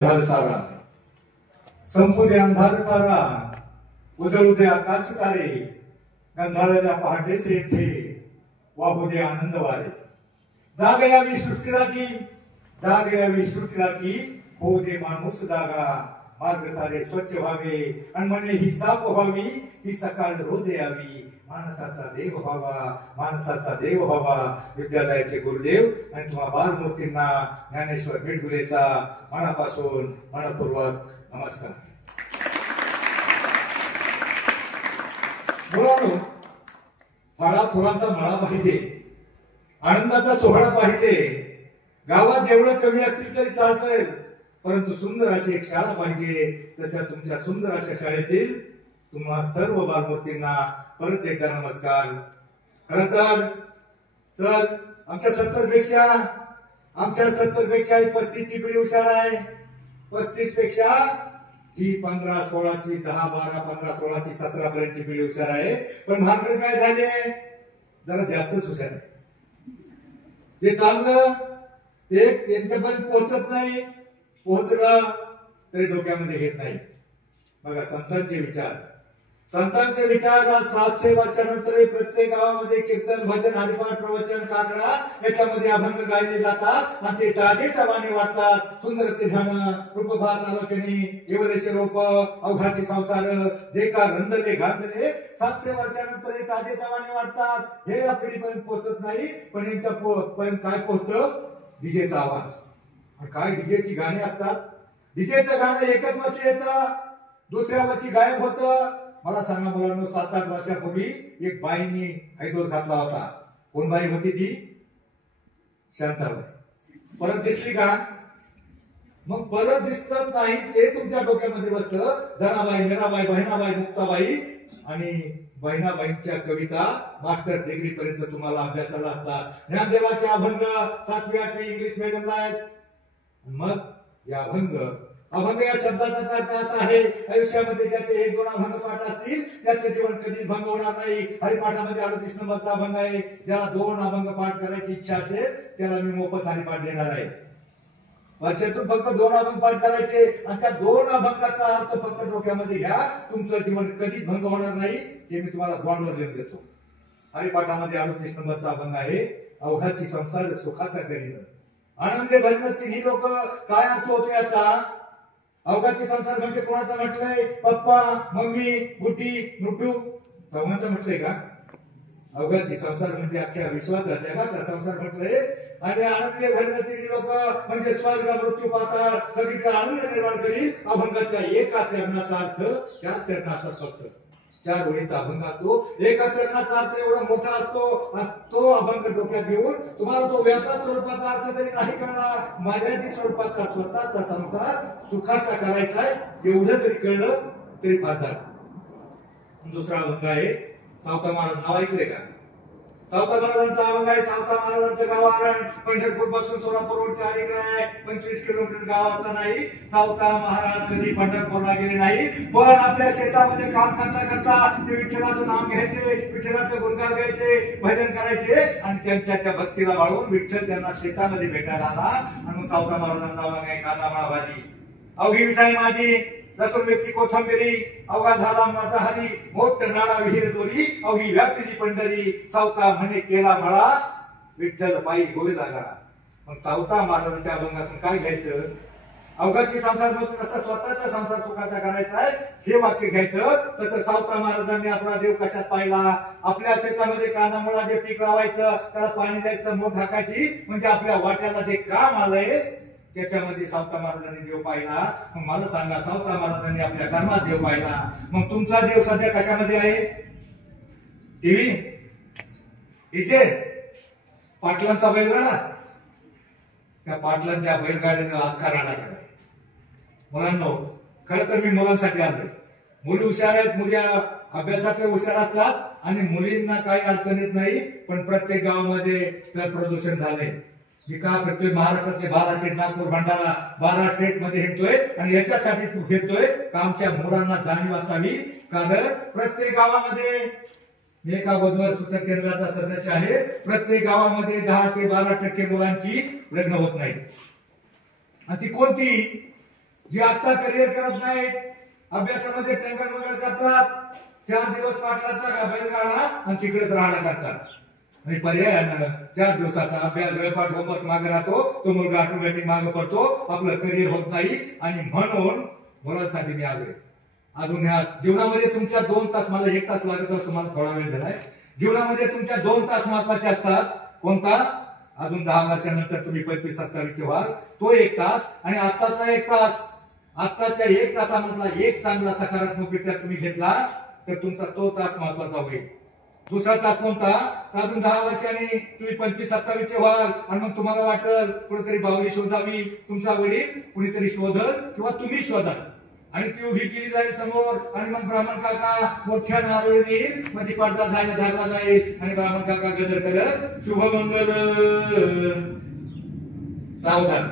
अंधार सारा संपू दे अंधार सारा, उजळू दे आकाश तारे, गंधाळ्याला पहाटेच येथे वाहू दे आनंद वारे. जाग यावी सृष्टीला की, जाग यावी सृष्टीला की, होऊ दे माणूस जागा. मार्ग सारे स्वच्छ व्हावे आणि मने ही साफ व्हावी, ही सकाळ रोज यावी. माणसाचा देव व्हावा, माणसाचा देव व्हावा. विद्यालयाचे गुरुदेव आणि तुम्हा बालमूर्तींना ज्ञानेश्वर बिडगुलेचा मनापासून मनपूर्वक नमस्कार. मुलांनो, फळा फुलांचा मळा पाहिजे, आनंदाचा सोहळा पाहिजे. गावात जेवढं कमी असतील तरी चालतंय, परंतु सुंदर अशी एक शाळा पाहिजे. तशा तुमच्या सुंदर अशा शाळेतील तुम्हा सर्व बालमूर्तींना परत एकदा नमस्कार. खरं तर सर, आमच्या 70 पेक्षा 35 ची पिढी हुशार आहे. 35 पेक्षा ही 15-16 ची 10-12-15-16 ची 17 पर्यंतची पिढी हुशार आहे. पण भानगड काय झाले, जरा जास्तच हुशार आहे. जे चांगलं ते त्यांच्यापर्यंत पोहोचत नाही, पोहोचलं तरी डोक्यामध्ये घेत नाही. बघा, संतांचे विचार आज 700 वर्षानंतर प्रत्येक गावामध्ये कीर्तन, भजन, हरिपाठ, प्रवचन, काकडा याच्यामध्ये अभंग गायले जातात आणि ते ताजे तवाने वाटतात. सुंदर ते ध्यान, रूपभार आलोचनी, एवरेश रोप, अवघाची संसार, जे का रंजले गांजले, 700 वर्षानंतर ताजे तवाने वाटतात. हे या पिढीपर्यंत पोहोचत नाही. पण यांच्या पर्यंत काय पोहोचतं? डीजेचा आवाज. काय डीजेची गाणी असतात. डीजेचं गाणं एकच वर्षी येतं, दुसऱ्या वर्षी गायब होतं. मला सांगा मुलांनो, 7-8 वर्षापूर्वी एक बाईंनी ऐदोस घातला होता. कोण बाई होती ती? शांताबाई. परत दिसली का? मग परत दिसत नाही ते तुमच्या डोक्यामध्ये बसतं. जनाबाई, मीराबाई, बहिणाबाई, मुक्ताबाई आणि बहिणाबाईंच्या कविता मास्टर डिग्री पर्यंत तुम्हाला अभ्यासाला असतात. ज्ञानदेवाचे अभंग 7वी 8वी इंग्लिश मीडियमला आहेत. मग या अभंग या शब्दाचा अर्थ असा आहे, आयुष्यामध्ये ज्याचे 1-2 अभंग पाठ असतील त्याचे जीवन कधीच भंग होणार नाही. हरिपाठामध्ये 38 नंबरचा अभंग आहे. ज्याला 2 अभंग पाठ करायची इच्छा असेल त्याला मी मोफत हरिपाठ देणार आहे. वर्षातून फक्त 2 अभंग पाठ करायचे आणि त्या 2 अभंगाचा अर्थ फक्त डोक्यामध्ये घ्या. तुमचं जीवन कधीच भंग होणार नाही. हे मी तुम्हाला बॉन्डवर लिहून देतो. हरिपाठामध्ये 38 नंबरचा अभंग आहे, अवघाची संसार सुखाचा करीन, आनंदे भरीन तिन्ही लोक. काय अर्थ होतो याचा? अवघाची संसार म्हणजे कोणाचा म्हटलंय? पप्पा, मम्मी, गुड्डी, नुटू चव्हाणचं म्हटलंय का? अवघाची संसार म्हणजे अख्ख्या विश्वाचा, जगाचा संसार म्हटलंय. आणि आनंदे भरीन तिन्ही लोक म्हणजे स्वर्ग, मृत्यू, पाताळ सगळीकडे आनंद निर्माण करील. अभंगाच्या एका चरणाचा अर्थ 4 चरणाचा फक्त 4 ओळीचा अभंग असतो. एका चरणाचा अर्थ एवढा मोठा असतो. तो अभंग डोक्यात घेऊन तुम्हाला तो व्यापक स्वरूपाचा अर्थ तरी नाही करणार. मर्यादित स्वरूपाचा स्वतःचा संसार सुखाचा करायचा आहे, एवढं जरी कळलं तरी फायदा. दुसरा अभंग आहे सावता महाराज. नाव ऐकले का? सावता महाराजांचा अभंग आहे. सावता महाराजांचं गाव आरण पंढरपूर पासून सोलापूर रोडच्या अलीकडे आहे. 25 किलोमीटर गाव असतानाही सावता महाराज कधी पंढरपूरला गेले नाही. पण आपल्या शेतामध्ये काम करता करता ते विठ्ठलाचं नाम घ्यायचे, विठ्ठलाचं गुणगान गायचे, भजन करायचे आणि त्यांच्या त्या भक्तीला वाळून विठ्ठल त्यांना शेतामध्ये भेटायला आला. आणि मग सावता महाराजांचा अभंग आहे कांदा मळा भाजी, अवघी मिठाई माझी, लसूण मिरची कोथंबिरी, अवघा झाला माझा हरी, मोठ नाळा विहीर दोरी, अवघी व्यापली पंढरी, सावता म्हणे केला मळा, विठ्ठल पायी गोविंदा गळा. मग सावता महाराजांच्या अभंगातून काय घ्यायचं? अवघाची संसार मग कसा स्वतःचा संसार सुखाचा करायचा आहे हे वाक्य घ्यायचं. तसं सावता महाराजांनी आपला देव कशात पाहिला? आपल्या शेतामध्ये कांदा मुळा जे पीक लावायचं, त्याला पाणी द्यायचं, मोठ टाकायची, म्हणजे आपल्या वाट्याला जे काम आलंय त्याच्यामध्ये सावता महाराजांनी देव पाहिला. मग मला सांगा, सावता महाराजांनी आपल्या कर्मात देव पाहिला. मग तुमचा देव सध्या कशामध्ये आहे? टीव्ही, इथे पाटलांचा बैलगाडा, त्या पाटलांच्या बैलगाडीनं अख्खा राडा केलाय. मुलांनो, खरं तर मी मुलांसाठी आलोय. मुली हुशार आहेत, मुली अभ्यासात हुशार असतात आणि मुलींना काही अडचण येत नाही. पण प्रत्येक गावामध्ये जर प्रदूषण झालंय, मी का करतोय? महाराष्ट्रातले 12 स्टेट, नागपूर, भंडारा 12 स्टेट मध्ये हिंडतोय आणि याच्यासाठी तू घेतोय का आमच्या मुलांना जाणीव असावी. कारण प्रत्येक गावामध्ये मी एका वधूवर सूचक केंद्राचा सदस्य आहे. प्रत्येक गावामध्ये 10 ते 12% मुलांची लग्न होत नाही. आणि ती कोणती? जी आता करिअर करत नाही, अभ्यासामध्ये टंगल मंगल करतात, 4 दिवस पाटलाचा बैलगाडा आणि तिकडेच राहणा करतात आणि पर्यायानं 4 दिवसाचा अभ्यास गळपाट होमवर्क मागे राहतो, तो मुलगा ऑटोमॅटिक मागे पडतो, आपलं करिअर होत नाही. आणि म्हणून मुलांसाठी मी आलोय. अजून ह्या जीवनामध्ये तुमच्या 2 तास, मला 1 तास लागत असतो, मला थोडा वेळ झालाय. जीवनामध्ये तुमच्या 2 तास महत्वाचे असतात. कोणता? अजून 10 वर्षानंतर तुम्ही 25-27 व्हाल, तो 1 तास आणि आत्ताचा 1 तास. आत्ताच्या 1 तासामधला एक चांगला सकारात्मक विचार तुम्ही घेतला तर तुमचा तो तास महत्वाचा होईल. दुसरा तास कोणता? अजून 10 वर्षांनी तुम्ही 25-27 व्हाल आणि मग तुम्हाला वाटल कुठेतरी बावली शोधावी, तुमचा वडील कुणीतरी शोधल किंवा तुम्ही शोधाल आणि ती उभी केली जाईल समोर आणि मग ब्राह्मण काका मोठ्या नारळ देईल, म्हणजे पडदा जायला धरला जाईल आणि ब्राह्मण काका गजर करत शुभमंगल सावधान.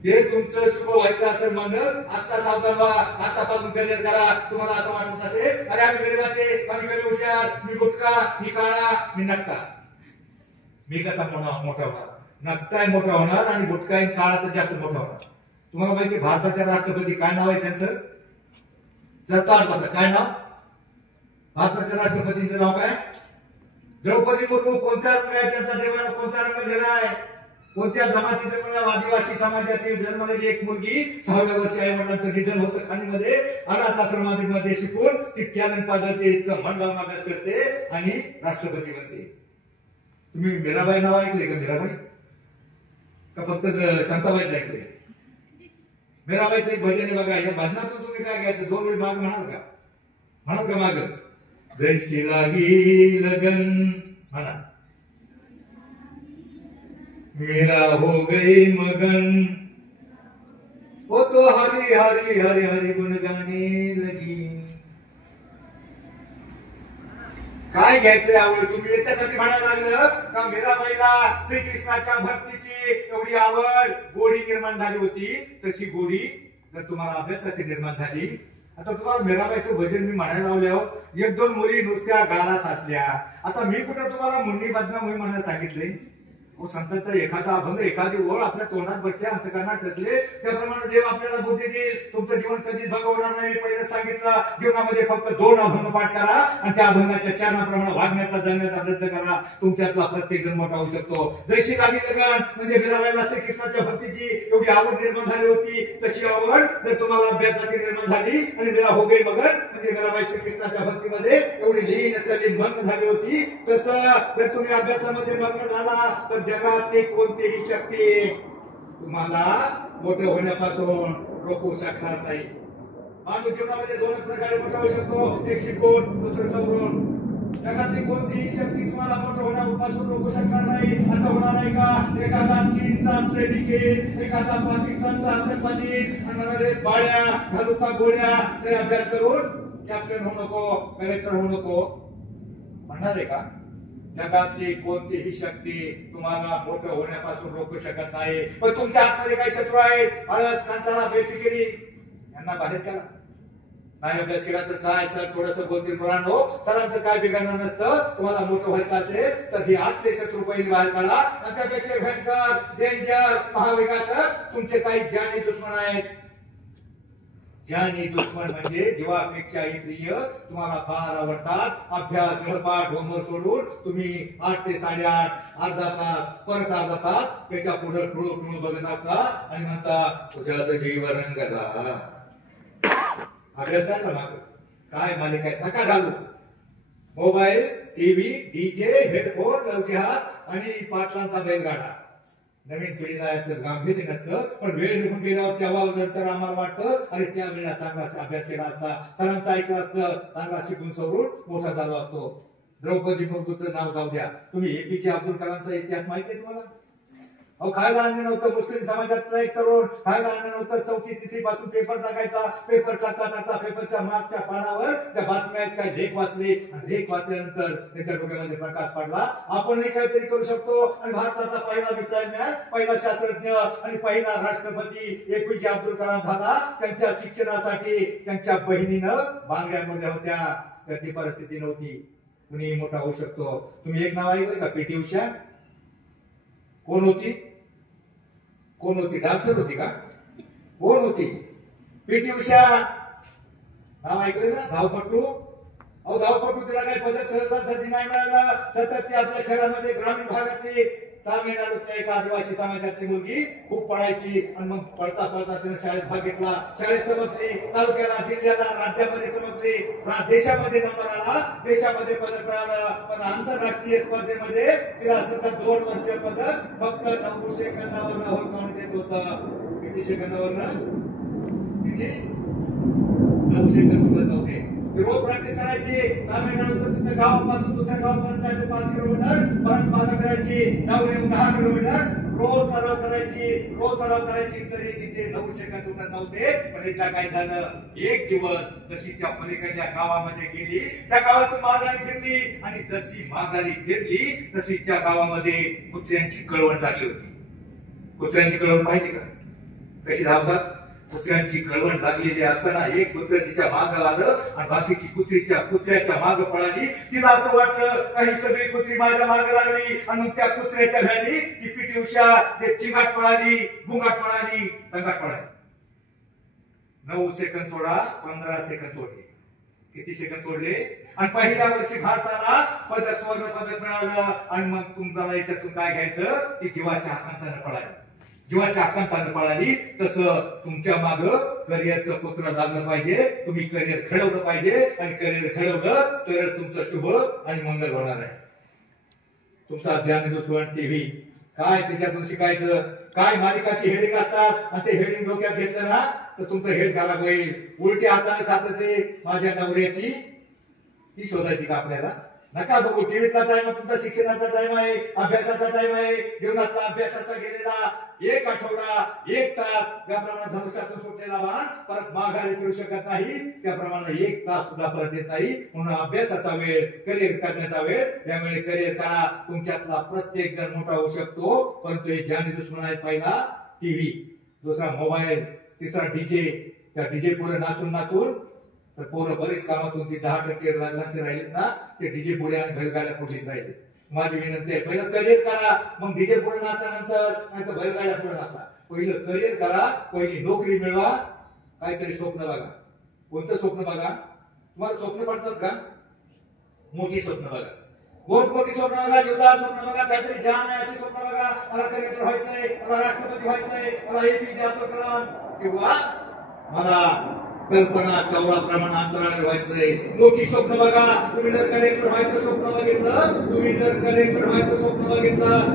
हे तुमचं शुभ व्हायचं असेल मंगल, आता सावधान व्हा, आतापासून करिअर करा. तुम्हाला असं वाटत असेल अरे आम्ही गरीबाचे, आम्ही गरीब हुशार, मी गुटका, मी काळा, मी नक्का, मी कसा मोठा होणार? नक्काय मोठा होणार आणि गुटका काळा तर जास्त मोठा होणार. तुम्हाला माहिती भारताच्या राष्ट्रपती काय नाव आहे त्यांचं? काय नाव? भारताच्या राष्ट्रपतींचं नाव काय? द्रौपदी मुर्मू. कोणत्या रंग आहे त्यांचा? देवानं कोणता रंग दिला आहे? कोणत्या जमातीचं? म्हणलं आदिवासी समाजातील जन्मलेली एक मुलगी 6व्या वर्षी आई वडिलांचं निधन होतं खाणीमध्ये, अनाथ आश्रमामध्ये शिकून ती टॅलेंट पाजळते, इतकं मन लावून अभ्यास करते आणि राष्ट्रपती बनते. तुम्ही मीराबाई नाव ऐकले का? मीराबाई का फक्त शांताबाईच ऐकले? मीराबाईचं एक भजन आहे बघा. या भजनातून तुम्ही काय घ्यायचं? 2 वेळ माग म्हणाल का? म्हणाल का माग? जैशी लागी लगन म्हणा, मेरा हो गई मगन, वो तो हरी हरी हरी हरी गुण गाने लगी. काय घ्यायचंय आवड? तुम्ही याच्यासाठी म्हणायला लागलं का मीराबाईला श्रीकृष्णाच्या भक्तीची एवढी आवड, गोडी निर्माण झाली होती, तशी गोडी जर तुम्हाला अभ्यासाची निर्माण झाली. आता तुम्हाला मीराबाईचं भजन मी म्हणायला लावल्यावर 1-2 मुली नुसत्या गालात असल्या. आता मी कुठं तुम्हाला मुन्नी बदनाम होई म्हणायला सांगितले? संतांचा एखादा अभंग, एखादी ओळ आपल्या तोंडात बसले, अंतकरणात ठसले, त्याप्रमाणे देव आपल्याला बुद्धी देईल. तुमचं जीवन कधीच भंगवणार नाही. मी पहिलं सांगितलं, जीवनामध्ये फक्त 2 अभंग पाठ करा आणि त्या अभंगाच्या चरणाप्रमाणे वागण्याचा, जगण्याचा प्रयत्न करा. तुमच्यातला प्रत्येक जण मोठा होऊ शकतो. जैशी लागी लगन म्हणजे मीराबाईला श्रीकृष्णाच्या भक्तीची एवढी आवड निर्माण झाली होती, तशी आवड जर तुम्हाला अभ्यासाची निर्माण झाली आणि मेरा हो गई मगन म्हणजे मीराबाई श्रीकृष्णाच्या भक्तीमध्ये एवढी लीन तल्लीन मग्न झाली होती, तसं जर तुम्ही अभ्यासामध्ये मग्न झाला तर जगातली कोणतीही शक्ती तुम्हाला मोठं होण्यापासून रोखू शकणार नाही. माणूस जीवनामध्ये 2 प्रकारे मोठा होऊ शकतो, एक शिकून, दुसरं सवरून. जगातली कोणतीही शक्ती तुम्हाला मोठं होण्यापासून रोखू शकणार नाही. असं होणार आहे का? एखादा चीनचा सैनिक येईल, एखादा पाकिस्तानचा आतंकवादी आणि म्हणाले बाळ्या घालू का गोळ्या, ते अभ्यास करून कॅप्टन होऊ नको, कलेक्टर होऊ नको म्हणणार आहे का? जगातली कोणतीही शक्ती तुम्हाला मोठं होण्यापासून रोखू शकत नाही. पण तुमच्या आतमध्ये काही शत्रू आहेत, आळस, कंटाळा, बेफिकिरी, यांना बाहेर करा. नाही अभ्यास केला तर काय सर थोडंसं बोलतील मुलांनो, सरांचं काय बिघडणार नसतं. तुम्हाला मोठं व्हायचं असेल तर ही आतले शत्रू पहिले बाहेर काढा. आणि त्यापेक्षा भयंकर डेंजर महाविघातक तुमचे काही जाणी दुश्मन आहेत. ज्ञानी दुश्मन म्हणजे जीवापेक्षाही प्रिय, तुम्हाला फार आवडतात. अभ्यास, गृहपाठ, होमवर्क सोडून तुम्ही 8 ते 8:30 अर्धा तास, परत अर्धा तास त्याच्या पुढे टुळू बघत असता आणि म्हणता तुझ्यात जीव रंगला. अभ्यास राहिला माग काय मालिका नका घालू. मोबाईल, टीव्ही, डीजे, हेडफोन, लवचे हात आणि पाटलांचा बैलगाडा. नवीन पिढीला याचं गांभीर्य नसतं, पण वेळ निघून गेल्यावर तेव्हा नंतर आम्हाला वाटतं अरे त्या वेळेला चांगला अभ्यास केला असता, सरांचं ऐकलं असतं, चांगला शिकून सवरून मोठा झालो असतो. द्रौपदी मुर्मूचं नाव जाऊ द्या, तुम्ही एपीजे अब्दुल कलामचा इतिहास माहिती आहे तुम्हाला? अहो खायला अन्न नव्हतं. मुस्लिम समाजातला एक तरुण खायला अन्न नव्हतं. 4थी-3री पासून पेपर टाकायचा. पेपर टाकता पेपरच्या मागच्या पानावर त्या बातम्या आहेत काय लेख वाचले आणि लेख वाचल्यानंतर त्याच्या डोक्यामध्ये प्रकाश पडला. आपणही काहीतरी करू शकतो. आणि भारताचा पहिला मिसाईल मॅन, पहिला शास्त्रज्ञ आणि पहिला राष्ट्रपती एपीजे अब्दुल कलाम झाला. त्यांच्या शिक्षणासाठी त्यांच्या बहिणीनं बांगड्या मोडल्या होत्या, तर ती परिस्थिती नव्हती. कुणी मोठा होऊ शकतो. तुम्ही एक नाव ऐकलं का? पीटी उषा. कोण होती? डान्सर होती का? कोण होती? पीटी उषा नाव ऐकलं ना, धावपटू. अहो धावपटू, तिला काही पदक सहजासहजी नाही मिळालं. सतत ती आपल्या खेळामध्ये ग्रामीण भागातली तामिळनाडूतल्या एका आदिवासी समाजातली मुलगी खूप पळायची आणि मग पळता पळता तिने शाळेत भाग घेतला. शाळेत चमकली, तालुक्याला, जिल्ह्याला, राज्यामध्ये चमकली, देशामध्ये नंबर आला, देशामध्ये पदक मिळालं. पण आंतरराष्ट्रीय स्पर्धेमध्ये तिला सतत 2 वर्ष पदक फक्त 9 सेकंदावर हुलकावून देत होतं. किती सेकंदावर? किती? 9 सेकंद उरत नव्हते. रोज प्रॅक्टिस करायची. तामिळनाडूचं तिथं गावापासून दुसऱ्या गावापर्यंत जायचं 5 किलोमीटर, परत मागे करायची, जाऊन येऊन 10 किलोमीटर, रोज सराव करायची. तरी तिथे 9 सेकंद उरत नव्हते. पण एकदा काय झालं, एक दिवस जशी त्या पलीकडच्या गावामध्ये गेली, त्या गावातून माघारी फिरली आणि जशी माघारी फिरली तशी त्या गावामध्ये कुत्र्यांची कळवण लागली होती. कुत्र्यांची कळवण पाहिजे का कशी धावतात? कुत्र्यांची कळवण लागलेली असताना एक कुत्र तिच्या मागं आलं आणि बाकीची कुत्री त्या कुत्र्याच्या मागं पळाली. तिला असं वाटलं काही सगळी कुत्री माझ्या मागे लागली आणि मग त्या कुत्र्याच्या भ्यानी ती पीटी उषा चिंगाट पळाली, गुंगाट पळाली, दंगाट पळाली. 9 सेकंद सोडा, 15 सेकंद तोडले. किती सेकंद तोडले? आणि पहिल्या वर्षी भारताला स्वर्ण पदक मिळालं. आणि मग तुम्हाला याच्यातून काय घ्यायचं? ती जीवाच्या आकांतानं पळाली. जीवाच्या आकांतानं पळाली. तसं तुमच्या माग करिअरचं कुत्र लागलं पाहिजे. तुम्ही करिअर घडवलं पाहिजे आणि करिअर घडवलं तर तुमचं शुभ आणि मंगल होणार आहे. तुमचा ज्ञानदुष्वण टीव्ही काय त्याच्यातून शिकायचं? काय मालिकाची हेडिंग असतात आणि ते हेडिंग डोक्यात घेतलं ना तर तुमचं हेड खराब होईल. उलट्या हाताने खातं ते माझ्या नवऱ्याची ती शोधायची का आपल्याला? नका बघू. टीव्हीचा टाइम तुमचा शिक्षणाचा टाइम आहे, अभ्यासाचा टाइम आहे. जीवनातला अभ्यासाचा गेलेला 1 आठवडा, 1 तास याप्रमाणे धनुष्यातून सुटलेला बाण परत माघारी फिरू शकत नाही. त्याप्रमाणे 1 तास सुद्धा परत येत नाही. म्हणून अभ्यासाचा वेळ, करिअर करण्याचा वेळ, यावेळी करिअर करा. तुमच्यातला प्रत्येक जण मोठा होऊ शकतो. परंतु हे जाणी दुश्मन आहेत. पहिला टीव्ही, दुसरा मोबाईल, तिसरा डीजे. त्या डीजे पुढे नाचून तर पोरं बरीच कामातून ती 10% लग्नाचे राहिलेत ना, ते डीजे पुढे आणि बैलगाड्या पुढेच राहिले. माझी विनंती आहे, पहिलं करिअर करा, मग डीजे पुढे नाचा, नंतर नाही तर बैलगाड्या पुढे नाचा. पहिलं करिअर करा, पहिली नोकरी मिळवा, काहीतरी स्वप्न बघा. कोणतं स्वप्न बघा? तुम्हाला स्वप्न पडतात का? मोठी स्वप्न बघा, मोठी स्वप्न बघा, जीवदार स्वप्न बघा, काहीतरी जाण आहे अशी स्वप्न बघा. मला कलेक्टर व्हायचंय, मला राष्ट्रपती व्हायचंय, मला APJ अब्दुल कलाम किंवा मला कल्पना चावला प्रमाणे अंतराळावर व्हायचंय. मोठी स्वप्न बघा. तुम्ही जर कलेक्टर व्हायचं स्वप्न बघितलं,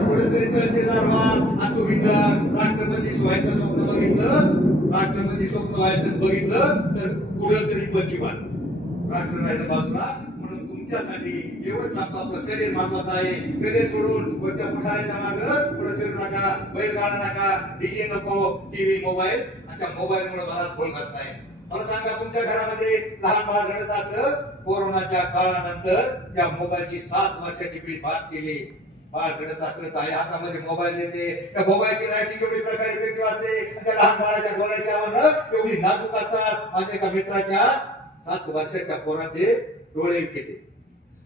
कुठेतरी तहसीलदार व्हा. आणि तुम्ही जर राष्ट्रपती व्हायचं स्वप्न बघितलं तर कुठेतरी पती व्हा. राष्ट्र राहिलं बाजूला. म्हणून तुमच्यासाठी एवढंच सांगतो, आपलं करिअर महत्वाचं आहे. करिअर सोडून कोणत्या पुढाऱ्याच्या मागं पुढे फिरू नका, बैलगाडा नका, डीजे नको, टीव्ही, मोबाईल. आणि त्या मोबाईलमुळे मला खोल घात नाही. मला सांगा, तुमच्या घरामध्ये लहान बाळ रडत असलं, कोरोनाच्या काळानंतर त्या मोबाईलची 7 वर्षाची पिढी बाद केली. बाळ रडत असलं तर आई हातामध्ये मोबाईल देते. त्या मोबाईलची लाइटिंग एवढी प्रकारे वेगळी असते, त्या लहान बाळाच्या डोळ्याच्या आवड एवढी नाजूक असतात. माझ्या एका मित्राच्या 7 वर्षाच्या पोराचे डोळे इतके.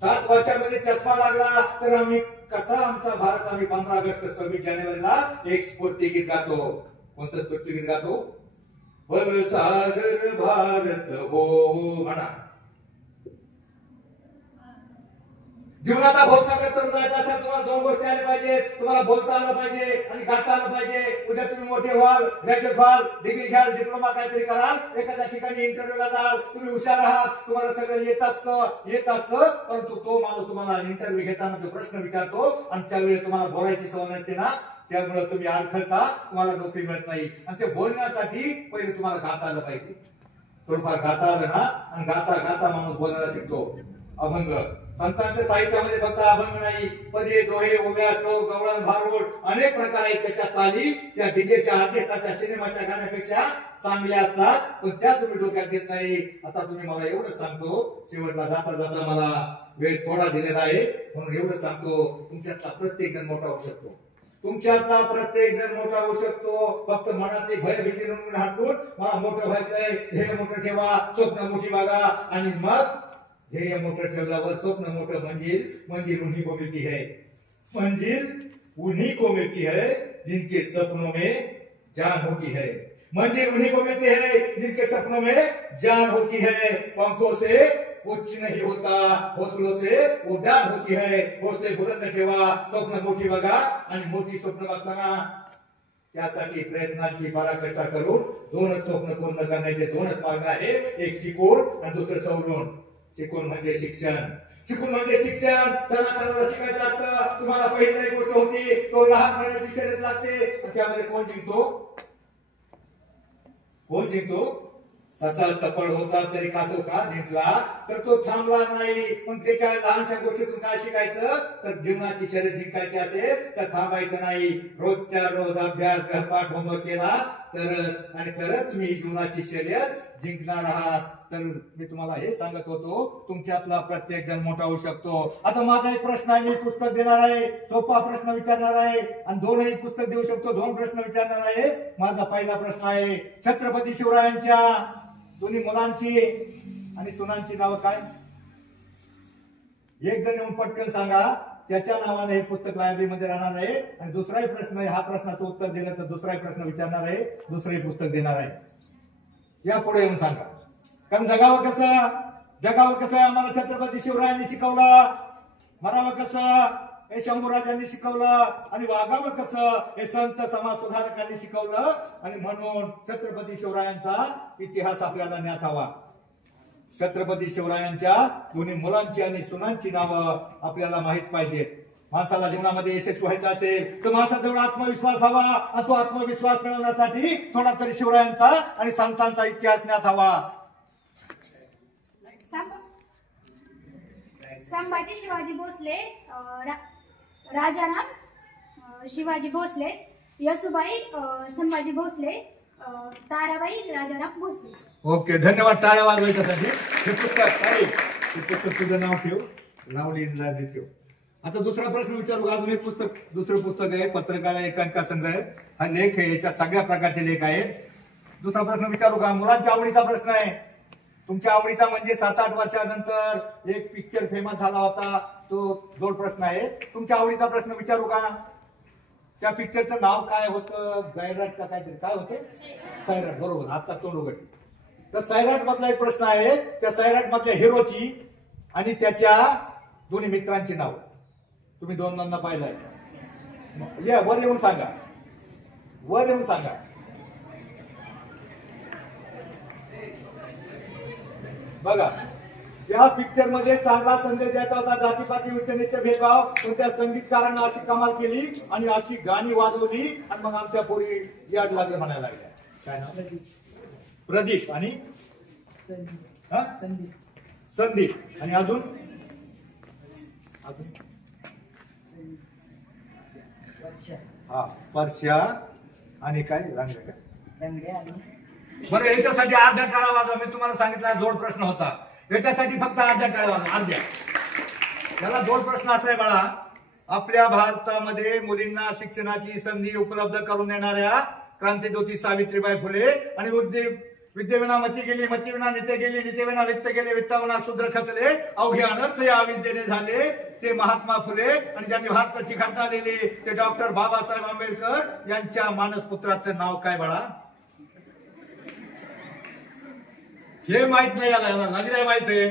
7 वर्षामध्ये चष्मा लागला तर आम्ही कसा आमचा भारत, आम्ही 15 ऑगस्ट 26 जानेवारीला एक स्फूर्ती गीत गातो. कोणतं स्फूर्ती गीत गातो? बल सागर भारत हो म्हणा. जीवनाचा भवसागर करून जायचा असेल, तुम्हाला 2 गोष्टी आल्या पाहिजेत. तुम्हाला बोलता आलं पाहिजे आणि गाता आलं पाहिजे. उद्या तुम्ही मोठे व्हाल, ग्रॅज्युएट व्हाल, डिग्री घ्याल, डिप्लोमा काहीतरी कराल, एखाद्या ठिकाणी इंटरव्ह्यूला जाल, तुम्ही हुशार आहात, तुम्हाला सगळं येत असतं. परंतु तो माणूस तुम्हाला इंटरव्ह्यू घेताना जो प्रश्न विचारतो आणि त्यावेळी तुम्हाला बोलायची सवय नसते ना, त्यामुळे तुम्ही अडखळता, तुम्हाला नोकरी मिळत नाही. आणि ते बोलण्यासाठी पहिले तुम्हाला गाता आलं पाहिजे. थोडंफार गाता आलं ना, आणि गाता माणूस बोलायला शिकतो. अभंग संतांच्या साहित्यामध्ये फक्त अभंग नाही, पदे, दोहे, उभ्या, श्लोक, गवळण, भारुड अनेक प्रकार आहेत. त्याच्या चाली त्या डीजेच्या, ऑर्केस्ट्राच्या, सिनेमाच्या गाण्यापेक्षा चांगल्या असतात, पण त्या तुम्ही डोक्यात घेत नाही. आता तुम्ही मला एवढंच सांगतो, शेवटला जाता मला वेळ थोडा दिलेला आहे, म्हणून एवढंच सांगतो, तुमच्यातला प्रत्येक जण मोठा होऊ शकतो. फक्त मनातली भयभीती हातून मला मोठं व्हायचंय, ध्येय मोठं ठेवा, स्वप्न मोठी बघा. आणि मग ध्येय मोठं ठेवल्यावर स्वप्न मोठं, मंजिल उन्हीं को मिलती है, मंजिल उन्हीं को मिलती है जिनके सपनों में जान होती है. मंजिल उन्हीं को मिलती है जिनके सपनों में जान होती है। पंखों से कुछ नहीं होता, हौसलों से उड्डाण होती है। हौसले बुलंद ठेवा, स्वप्न मोठी बघा आणि मोठी स्वप्न बघताना त्यासाठी प्रयत्नांची पराकाष्ठा करून दोनच स्वप्न पूर्ण करण्याचे दोनच मार्ग आहे, एक शिकून आणि दुसरं सवरून। शिकून म्हणजे शिक्षण, शिकून म्हणजे शिक्षण। चला शिकायचं असतं। तुम्हाला पहिली गोष्ट होती तो लहान मुलाची शर्यत लागते, त्यामध्ये कोण जिंकतो? कोण जिंकतो? ससा चपळ होता तरी कासव का जिंकला? तर तो थांबला नाही। पण त्याच्या लहानशा गोष्टीतून काय शिकायचं? तर जीवनाची शर्यत जिंकायची असेल तर थांबायचं नाही। रोजच्या रोज अभ्यास, गृहपाठ, होमवर्क केला तरच तुम्ही जीवनाची शर्यत जिंकणार आहात। तर मी तुम्हाला हे सांगत होतो, तुमच्यातला प्रत्येक जण मोठा होऊ शकतो। आता माझा एक प्रश्न आहे, मी पुस्तक देणार आहे, सोपा प्रश्न विचारणार आहे आणि दोनही पुस्तक देऊ शकतो, दोन प्रश्न विचारणार आहे। माझा पहिला प्रश्न आहे, छत्रपती शिवरायांच्या दोन्ही मुलांची आणि सुनांची नावं काय? एक जण येऊन पटकन सांगा, त्याच्या नावाने हे पुस्तक लायब्ररीमध्ये राहणार आहे। आणि दुसराही प्रश्न, ह्या प्रश्नाचं उत्तर दिलं तर दुसराही प्रश्न विचारणार आहे, दुसरंही पुस्तक देणार आहे। या पुढे येऊन सांगा, कारण जगावं कसं आम्हाला छत्रपती शिवरायांनी शिकवलं, मरावं कसं हे शंभूराजांनी शिकवलं, आणि वागावं कसं हे संत समाज सुधारकांनी शिकवलं। आणि म्हणून छत्रपती शिवरायांचा इतिहास आपल्याला ज्ञात हवा। छत्रपती शिवरायांच्या दोन्ही मुलांची आणि सुनांची नावं आपल्याला माहित पाहिजेत। माणसाला जीवनामध्ये यशस्वी व्हायचं असेल तर माणसाजवळ आत्मविश्वास हवा, आणि तो आत्मविश्वास मिळवण्यासाठी थोडा तरी शिवरायांचा आणि संतांचा इतिहास ज्ञात हवा। संभाजी शिवाजी भोसले, राजाराम शिवाजी भोसले, यसुबाई संभाजी भोसले, ताराबाई राजाराम भोसले। ओके, धन्यवाद। टाळ्या वाजवायच्यासाठी। हे पुस्तक तुझं नाव ठेव, नाव लिहिलं ठेव। आता दुसरा प्रश्न विचारू का? अजून एक दुसरं पुस्तक आहे, पत्रकार एकांका संग्रह, हा लेख आहे, याच्यात सगळ्या प्रकारचे लेख आहेत। दुसरा प्रश्न विचारू का? मुलांच्या आवडीचा प्रश्न आहे, तुमच्या आवडीचा म्हणजे 7-8 वर्षानंतर एक पिक्चर फेमस झाला होता, तो जोड प्रश्न आहे। तुमच्या आवडीचा प्रश्न विचारू का? त्या पिक्चरचं नाव काय होतं? सैराट का काहीतरी, काय होते? सैराट, बरोबर, आता तोंड उघड। तर सैराट मधला एक प्रश्न आहे, त्या सैराट मधल्या हिरोची आणि त्याच्या दोन्ही मित्रांची नाव तुम्ही दोन पाहिलाय, या वर येऊन सांगा, वर येऊन सांगा। बघा, या पिक्चर मध्ये चांगला संदेश द्यायचा होता, जातीपाती उच्चनीच भेदभाव, पण त्या संगीतकारांना अशी कमाल केली आणि अशी गाणी वाजवली आणि मग आमच्या पोरी याड लागले म्हणायला लागल्या। काय नाव? प्रदीप आणि संदीप आणि अजून हा परश्या आणि काय रांगड्या। बरं, याच्यासाठी अर्ध्या टाळा वाजवा। मी तुम्हाला सांगितलं जोड प्रश्न होता, याच्यासाठी फक्त अर्ध्या टाळा वाजवा, अर्ध्या। त्याला जोड प्रश्न असा आहे बाळा, आपल्या भारतामध्ये मुलींना शिक्षणाची संधी उपलब्ध करून देणाऱ्या क्रांतिज्योती सावित्रीबाई फुले आणि विद्येविना मती गेली, मतीविना निते गेली, नितेविना वित्त गेले, वित्ताविना शूद्र खचले, अवघे अनर्थ या विद्येने झाले, ते महात्मा फुले। आणि ज्यांनी भारताची घटना लिहिली ते डॉक्टर बाबासाहेब आंबेडकर यांच्या मानसपुत्राचं नाव काय बाळा? हे माहित नाही, याला लागल्या माहित आहे,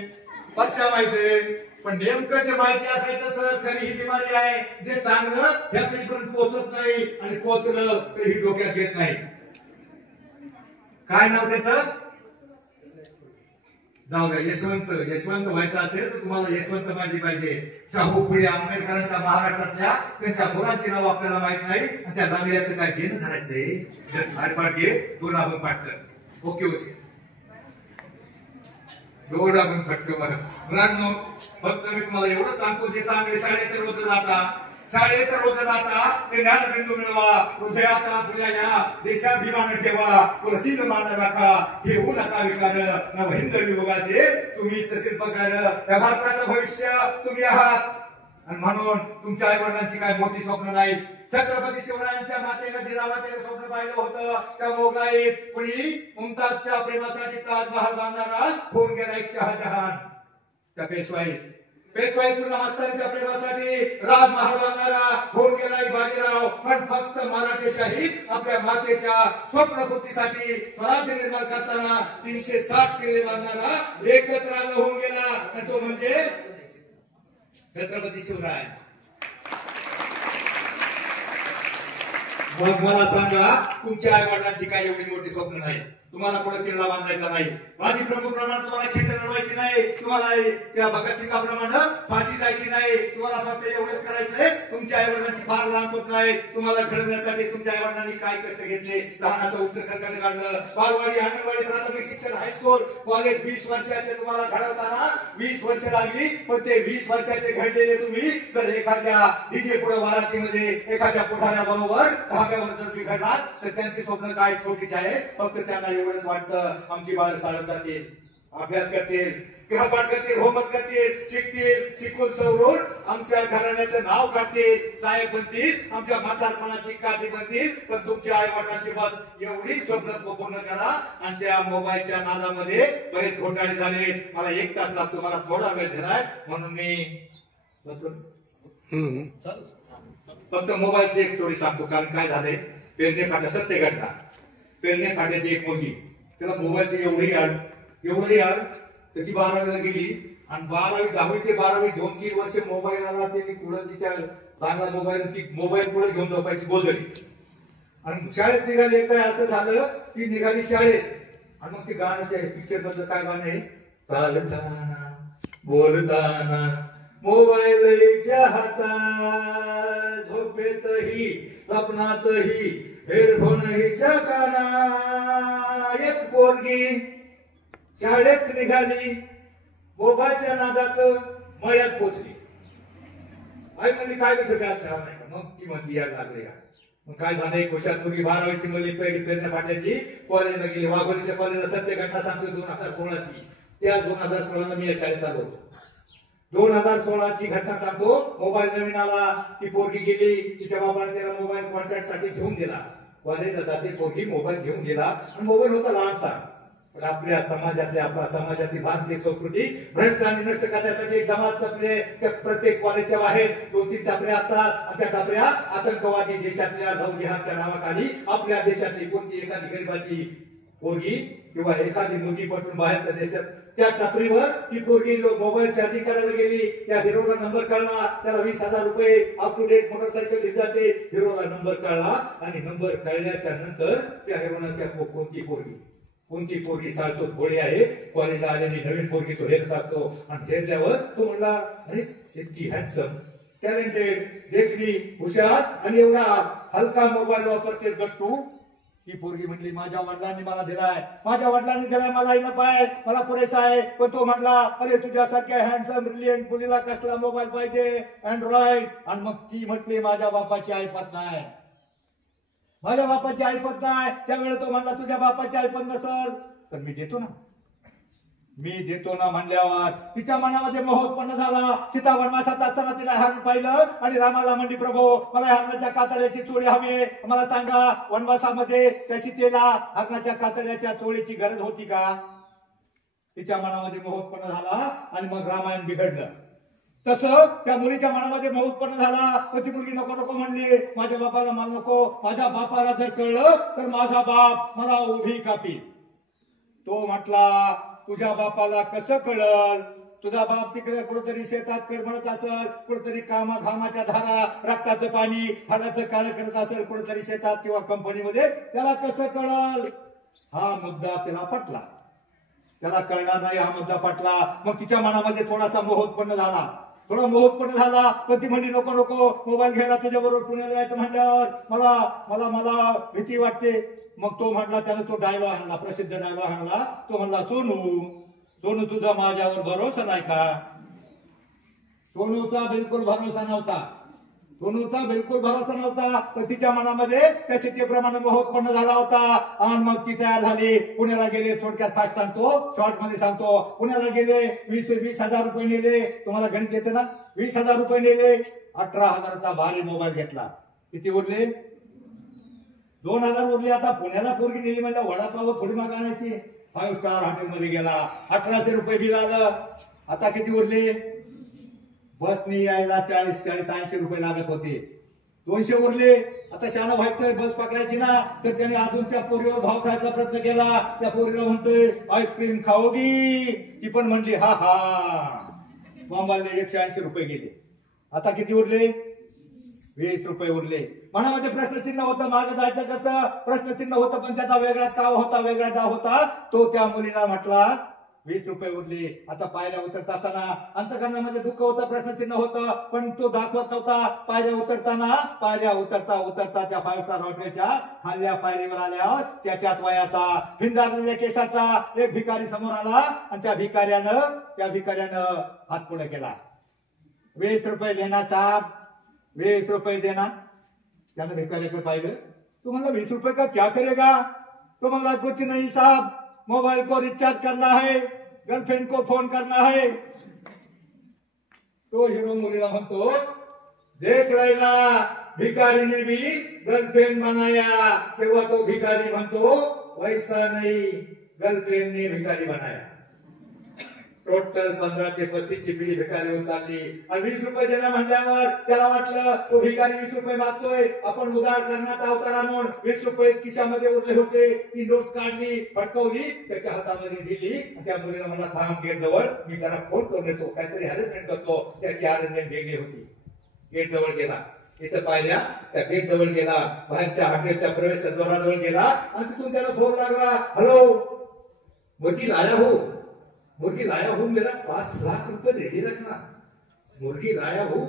परश्या माहित आहे, पण नेमकं जे माहिती असायचं सर, खरी ही बिमारी आहे, जे चांगलं ह्या पिढीपर्यंत पोहोचत नाही आणि पोहोचलं तर ही डोक्यात येत नाही। काय नाव त्याचं? जाऊ द्या, यशवंत व्हायचं असेल तर तुम्हाला यशवंत माहिती पाहिजे। शाहू फुले आंबेडकरांच्या महाराष्ट्रातल्या त्यांच्या मुलांची नाव आपल्याला माहित नाही, आणि त्या दांगड्याचं काय घेणं धरायचंय? पाठ घे, दोन आपण पाठ कर। ओके ओके, दोन आपण फटक मार। मुलांनो, फक्त मी तुम्हाला एवढं सांगतो, जे चांगले शाळेत रोज जाता ते ज्ञानबिंदू मिळवा, हृदयात आपल्या या देशाभिमान ठेवा, प्रसिद्ध मान राखा, घेऊ नका विकार, नव हिंद विभागाचे तुम्हीच शिल्पकार, या भारताचं भविष्य तुम्ही आहात। आणि म्हणून तुमच्या आई वडिलांची काय मोठी स्वप्न नाही। छत्रपती शिवरायांच्या मातेनं जिजामातेनं स्वप्न पाहिलं होतं, त्या मोगलाईत कुणी मुमताजच्या प्रेमासाठी ताजमहाल बांधणारा होऊन गेला एक शहाजहान। त्या पेशवाईत पेशवाई तुला मास्तरांच्या प्रेमासाठी राजमहाल बांधणारा होऊन गेलाय बाजीराव, पण फक्त मराठेशाही आपल्या मातेच्या स्वप्नपूर्तीसाठी स्वराज्य निर्माण करताना 360 किल्ले बांधणारा एकच राजा होऊन गेला, आणि तो म्हणजे छत्रपती शिवराय. मग मला सांगा, तुमच्या आई वडिलांची काय एवढी मोठी स्वप्न नाही? तुम्हाला पुढे किल्ला बांधायचा नाही, माझी प्रमुखाप्रमाणे तुम्हाला खिंड लढवायची नाही, तुम्हाला त्या भगतसिंगाप्रमाणे फाशी जायची नाही, तुम्हाला फक्त एवढंच करायचंय. तुमच्या आई वडिलांची फार लहान स्वप्न आहे. तुम्हाला घडवण्यासाठी तुमच्या आई वडिलांनी काय कष्ट घेतले. लहानाचं उष्ट खरकट काढलं, बालवाडी, अंगणवाडी, प्राथमिक शिक्षण, हायस्कूल, कॉलेज. 20 वर्षाचे तुम्हाला घडवताना 20 वर्ष लागली, पण ते 20 वर्षाचे घडलेले तुम्ही जर एखाद्या डीजे पुढे वारातीमध्ये एखाद्या पुढाऱ्याबरोबर धाब्यावर जर बिघडलात तर त्यांची स्वप्न काय छोटीच आहे. फक्त त्यांना एवढंच वाटतं, आमची बाळ शाळेत जातील, अभ्यास करतील, गृहपाठ करतील, होमवर्क करतील, शिकतील, शिकून सवरून आमच्या घराण्याचं नाव काढतील, साहेब बनतील, आमच्या म्हातारपणाची काठी बनतील. पण तुमच्या आई वडिलांची बस एवढी स्वप्न पूर्ण करा. आणि त्या मोबाईलच्या नादामध्ये बरेच घोटाळे झाले. मला 1 तास लागतो, मला थोडा वेळ दिलाय म्हणून मी फक्त मोबाईलची एक स्टोरी सांगतो. कारण काय झालंय, पेरणे फाट्या सत्य घटना. पेरणे फाट्याची एक मुलगी, त्याला मोबाईलची एवढी आड तर ती 12वीला गेली, आणि 12वी 10वी ते 12वी 2-3 वर्ष मोबाईल आला. त्यांनी पुढे तिच्या चांगला मोबाईल पुढे घेऊन झोपायची गोधडी. आणि शाळेत निघाली, काय असं झालं, ती निघाली शाळेत, आणि मग ते गाणं, ते पिक्चर मधलं काय गाणं आहे, चालताना बोलताना मोबाईलच्या हातात, झोपेतही स्वप्नातही हेडफोन हिच्या काना. एक पोरगी शाळेत निघाली, मोबाईलच्या नादात मळ्यात पोचली. आई म्हणली काय होतं, काय शाळा नाही का? मग ती म्हणती यायला लागले का? मग काय झालंय, खुशात मुलगी 12वीची मुलगी पहिली पेरणे फाट्याची कॉलेजला गेली. वाघोलीच्या कॉलेजला सत्य घटना सांगतो 2016ची. त्या 2016ला मी या शाळेत आलो होतो. 2016ची घटना सांगतो. मोबाईल नवीन आला, ती पोरगी गेली, तिच्या बाबाने त्याला मोबाईल कॉन्टॅक्ट साठी घेऊन दिला. कॉलेजला जाते पोरगी, मोबाईल घेऊन गेला, आणि मोबाईल होता लहानसा. पण आपल्या समाजातली भारतीय संस्कृती भ्रष्ट आणि नष्ट करण्यासाठी एक जमात जपले. प्रत्येक कॉलेजच्या बाहेर 2-3 टापऱ्या असतात, आणि त्या टापऱ्या आतंकवादी देशातल्या लव जिहादच्या नावाखाली आपल्या देशातली कोणती एखादी गरिबाची पोरगी किंवा एखादी मुलगी पटून बाहेरच्या देशात त्या टपरीवर ती पोरगी मोबाईल चार्जिंग करायला गेली. त्या हिरोला नंबर कळला, त्याला 20,000 रुपये अप टू डेट मोटरसायकल दिली जाते. हिरोला नंबर कळला, आणि नंबर कळल्याच्या नंतर त्या हिरोनं त्या कोणती पोरगी साळसूट भोळी आहे, कॉलेजला आलेली नवीन पोरगी तो हेरत असतो. आणि हेरल्यावर तो म्हणला, अरे इतकी हँडसम, टॅलेंटेड, देखणी, हुशार, आणि एवढा हलका मोबाईल वापरते तू. ही पोरगी म्हणली, माझ्या वडिलांनी मला दिलाय, मला इनफ आहे, मला पुरेसा आहे. पण तो म्हणला, अरे तुझ्यासारख्या हँडसम ब्रिलियंट मुलीला कसला मोबाईल पाहिजे, अँड्रॉइड. आणि मग ती म्हटली, माझ्या बापाची ऐपत नाही. त्यावेळेस तो म्हणला, तुझ्या बापाची ऐपत नसल तर मी देतो ना म्हणल्यावर तिच्या मनामध्ये मोह उत्पन्न झाला. सीता वनवासात असताना तिला हरण पाहिलं, आणि रामाला म्हणली, प्रभू मला हरणाच्या कातड्याची चोळी हवी, मला सांगा वनवासामध्ये त्या सीतेला हरणाच्या कातड्याच्या चोळीची गरज होती का? तिच्या मनामध्ये मोह उत्पन्न झाला, आणि मग रामायण बिघडलं. तसं त्या मुलीच्या मनामध्ये मोह उत्पन्न झाला, पण ती मुलगी नको म्हणली, माझ्या बापाला मला नको, माझ्या बापाला जर कळलं तर माझा बाप मला उभी कापी. तो म्हटला, तुझ्या बापाला कसं कळल? तुझा बाप तिकडे कुठेतरी शेतात कडमडत असेल, कुठेतरी घामाच्या धारा, रक्ताचं पाणी, हाडाचं काळ करत असेल कुठेतरी शेतात किंवा कंपनीमध्ये, त्याला कसं कळल? हा मुद्दा त्याला पटला. त्याला कळणार नाही हा मुद्दा पटला. मग तिच्या मनामध्ये थोडासा मोह उत्पन्न झाला, पण ती म्हणली, नको मोबाईल घ्यायला तुझ्या बरोबर पुण्याला यायचं म्हणल्यावर मला भीती वाटते. मग तो म्हटला, त्याला तो डायलॉग आणला, प्रसिद्ध डायलॉग आणला. तो म्हणला, सोनू तुझा माझ्यावर भरोसा नाही का? सोनूचा बिलकुल भरोसा नव्हता. पण तिच्या मनामध्ये त्या सीतेप्रमाणे मोह उत्पन्न झाला होता. आणि मग ती तयार झाली, पुण्याला गेले. थोडक्यात फास्ट सांगतो, शॉर्ट मध्ये सांगतो. पुण्याला गेले, 20,000 रुपये नेले. तुम्हाला गणित येते ना? 20,000 रुपये नेले, 18,000चा भारी मोबाईल घेतला. किती उरले? 2,000 उरले. आता पुण्याला पोरगी नेली म्हणजे वडापाव थोडी माग आणायची. 5 स्टार हॉटेलमध्ये गेला, 1,800 रुपये बिल आलं. आता किती उरले? बसनी यायला 40-80 रुपये लागत होते. 200 उरले. आता शाळा व्हायचं, बस पकडायची ना, तर त्याने अजून त्या पोरीवर भाव खायचा प्रयत्न केला. त्या पोरीला म्हणतोय आईस्क्रीम खाओगी, ती पण म्हणली हा हा. बॉम्बाला 180 रुपये गेले. आता किती उरले? 20 रुपये उरले. मनामध्ये प्रश्नचिन्ह होतं, मागे जायचं कसं प्रश्नचिन्ह होतं, पण त्याचा वेगळाच काव होता, वेगळा डाव होता. तो त्या मुलीला म्हटला 20 रुपये उरले. आता पायऱ्या उतरत असताना अंतकरणामध्ये दुःख होतं, प्रश्नचिन्ह होतं, पण तो दाखवत नव्हता. पायऱ्या उतरता त्या 5 स्टार हॉटेलच्या खाल्ल्या पायरीवर आल्यावर त्याच्याच वयाचा भिंजारलेल्या केसाचा एक भिकारी समोर आला आणि त्या भिकाऱ्यानं हात पुढे केला. 20 रुपये देना साहब, 20 रुपये देना. त्यानं भिकाऱ्याकडे पाहिलं. तू म्हणला 20 रुपये का क्या करेगा? तो म्हणला कुछ नहीं साहब, मोबाइल को रिचार्ज करना है, गर्लफ्रेंड को फोन करना है. तो हिरो मुलीला म्हणतो देख रैला, भिकारी ने भी गर्लफ्रेंड बनाया. तेव्हा तो भिकारी म्हणतो वैसा नहीं, गर्लफ्रेंड ने भिकारी बनाया. टोटल 15 ते 35 ची पिढी भिकारीवर चालली. आणि 20 रुपये देणं म्हणल्यावर त्याला वाटलं तो भिकारी 20 रुपये मागतोय, आपण उधार करण्याचा अवतारा म्हणून 20 रुपये खिशामध्ये उरले होते. ती नोट काढली, फटकवली, त्याच्या हातामध्ये दिली. त्या मुलीला म्हणला थांब गेट जवळ, मी त्याला फोन करून येतो, काहीतरी अरेंजमेंट करतो. त्याची अरेंजमेंट वेगळी होती. गेट जवळ गेला, इथं पाहिल्या त्या गेट जवळ गेला, बाहेरच्या हॉटेलच्या प्रवेशद्वाराजवळ गेला आणि तिथून त्याला फोन लागला, हॅलो मुर्गी लाया हूं, मेरा 5 लाख रुपये रेडी रखना. मुर्गी लाया हूं.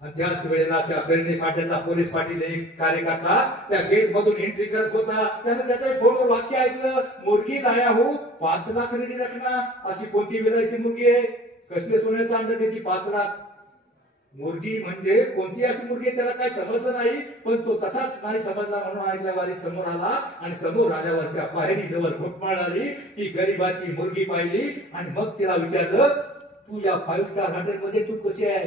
आणि त्याच वेळेला त्या पेरणी फाट्याचा पोलीस पाटील एक कार्यकर्ता त्या गेट मधून एंट्री करत होता. त्यानं त्याच्या फोनवर वाक्य ऐकलं, मुर्गी लाया हूं, 5 लाख रेडी रखना. अशी कोणती विलायची मुर्गी आहे? कसले सोन्याचं अंड देती 5 लाख? मुर्गी म्हणजे कोणती अशी मुर्गी त्याला काय समजलं नाही. पण तो तसाच नाही समजला म्हणून ऐकल्यावारी समोर आला आणि समोर आल्यावर त्या पायरी जवळ घुटमाळ आली. ती गरीबाची मुर्गी पाहिली आणि मग तिला विचारलं तू या 5 स्टार हॉटेल मध्ये तू कशी आहे?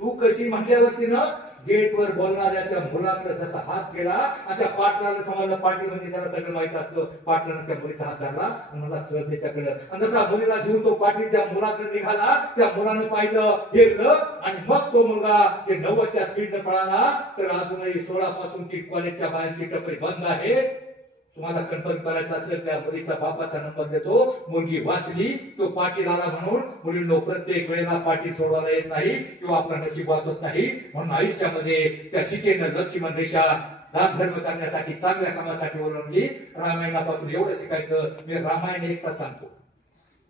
तू कशी म्हटल्यावर तिनं गेटवर बोलणाऱ्या त्या मुलाकडे जसा हात केला आणि त्या पाटलाला समजलं, पाटील म्हणजे त्याला सगळं माहित असतं. पाटलानं त्या मुलीचा हात धरला आणि मला चल त्याच्याकडे. आणि जसा मुलीला घेऊन तो पाटील त्या मुलाकडे निघाला, त्या मुलानं पाहिलं, हेरलं आणि मग तो मुलगा जे 90च्या स्पीडनं पळाला. तर अजूनही 16 पासून ती कॉलेजच्या बाहेरची टपरी बंद आहे. तुम्हाला कन्फर्म करायचं असेल त्या मुलीचा बापाचा नंबर देतो. मुलगी वाचली, तो पाटील आला म्हणून मुलींनो प्रत्येक वेळेला पाटील सोडवायला येत नाही किंवा आपलं नशीब वाचत नाही. म्हणून आयुष्यामध्ये त्या शिकेनं लक्ष्मण रेषा दानधर्म करण्यासाठी, चांगल्या कामासाठी ओळखली. रामायणापासून एवढं शिकायचं. मी रामायण एकटा सांगतो,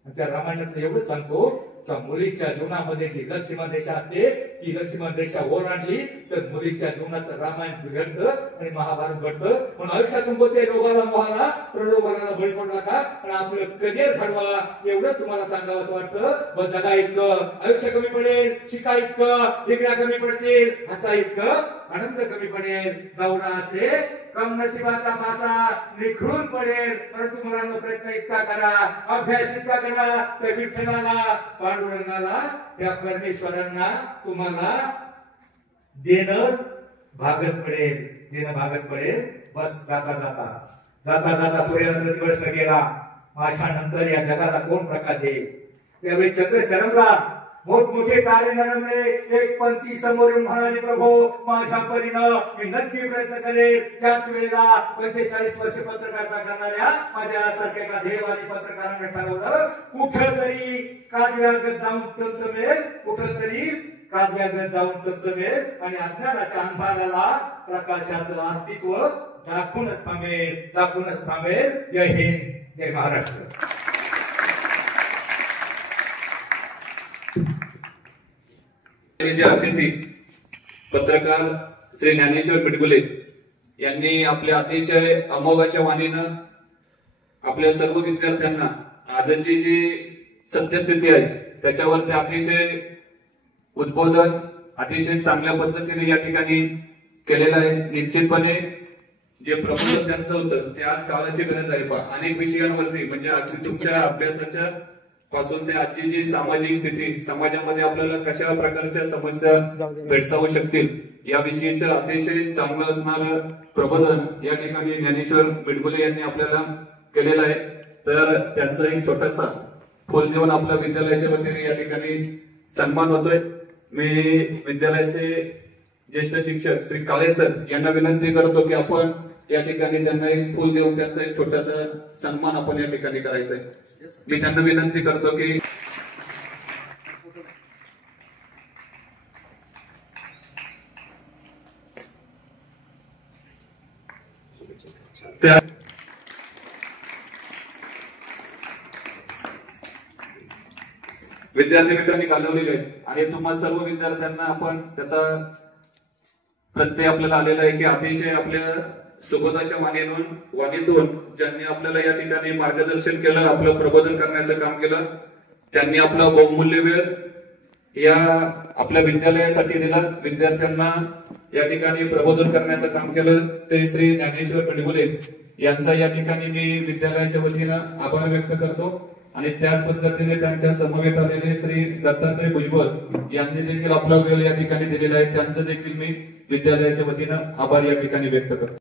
त्या रामायणातलं एवढं सांगतो का मुलीच्या जीवनामध्ये जी लक्ष्मण रेषा असते ती लक्ष्मण रेषा ओलांडली तर मुलीच्या जीवनाचं रामायण बिघडतं आणि महाभारत घडतं. म्हणून आयुष्यातून कोणत्याही रोगाला मोहाला प्रलोभनाला बळी पडू नका आणि आपलं करिअर घडवा. एवढं तुम्हाला सांगावं असं वाटतं. मग जगा इतकं आयुष्य कमी पडेल, शिका इतकं डिग्र्या कमी पडतील, हसा इतकं आनंद कमी पडेल. जाऊना असे कम नशिबाचा मासा निखळून पडेल. परंतु मुलांना प्रयत्न इतका करा, अभ्यास इतका करा त्या विठ्ठलाला, पांडुरंगाला, त्या परमेश्वरांना तुम्हाला देणं भागत पडेल. बस जाता सूर्यानं प्रतिवर्ष गेला. माझ्यानंतर या जगाला कोण प्रकाश देईल? त्यावेळी चंद्र शरमला, मोठमोठे तारे नरमले. एक पंथी समोरून म्हणाली, प्रभू माझ्या परीनं मी नक्की प्रयत्न करेल. त्याच वेळेला 45 वर्ष पत्रकारिता करणाऱ्या माझ्यासारख्या एका ध्येयवादी पत्रकारांनी ठरवलं कुठंतरी काजव्यागत जाऊन चमचमेल आणि अज्ञानाच्या अंधाराला प्रकाशाचं अस्तित्व दाखवूनच थांबेल. जय हिंद, जय महाराष्ट्र. जे अतिथी पत्रकार श्री ज्ञानेश्वर पिटगुले यांनी आपल्या अतिशय अमोघ अशा वाणीनं आपल्या सर्व विद्यार्थ्यांना आजची जी सत्यस्थिती आहे त्याच्यावर ते अतिशय उद्बोधन अतिशय चांगल्या पद्धतीने या ठिकाणी केलेलं आहे. निश्चितपणे जे प्रबोधन त्यांचं होतं ते आज काळाची गरज आहे. अनेक विषयांवरती म्हणजे अगदी तुमच्या अभ्यासाच्या पासून ते आजची जी सामाजिक स्थिती, समाजामध्ये आपल्याला कशा प्रकारच्या समस्या भेडसावू शकतील याविषयीचं अतिशय चांगलं असणारं प्रबोधन या ठिकाणी ज्ञानेश्वर पिटगुले यांनी आपल्याला केलेलं आहे. तर त्यांचा एक छोटासा फुल देऊन आपल्या विद्यालयाच्या वतीने या ठिकाणी सन्मान होतोय. मी विद्यालयाचे ज्येष्ठ शिक्षक श्री काळे सर यांना विनंती करतो की आपण या ठिकाणी त्यांना एक फूल देऊन त्यांचा एक छोटासा सन्मान आपण या ठिकाणी करायचा आहे. मी त्यांना विनंती करतो की त्या विद्यार्थी मित्रांनी घालवलेले आहेत आणि तुम्हा सर्व विद्यार्थ्यांना आपण त्याचा प्रत्यय आपल्याला आलेला आहे की अतिशय आपल्या सुबोधाच्या वाणीतून ज्यांनी आपल्याला या ठिकाणी मार्गदर्शन केलं, आपलं प्रबोधन करण्याचं काम केलं, त्यांनी आपला बहुमूल्य वेळ या आपल्या विद्यालयासाठी दिला, विद्यार्थ्यांना या ठिकाणी प्रबोधन करण्याचं काम केलं, ते श्री ज्ञानेश्वर पडगुले यांचा या ठिकाणी मी विद्यालयाच्या वतीनं आभार व्यक्त करतो. आणि त्याच पद्धतीने त्यांच्या समवेत आलेले श्री दत्तात्रय भुजबळ यांनी देखील आपला वेळ या ठिकाणी दिलेला आहे, त्यांचं देखील मी विद्यालयाच्या वतीनं आभार या ठिकाणी व्यक्त करतो.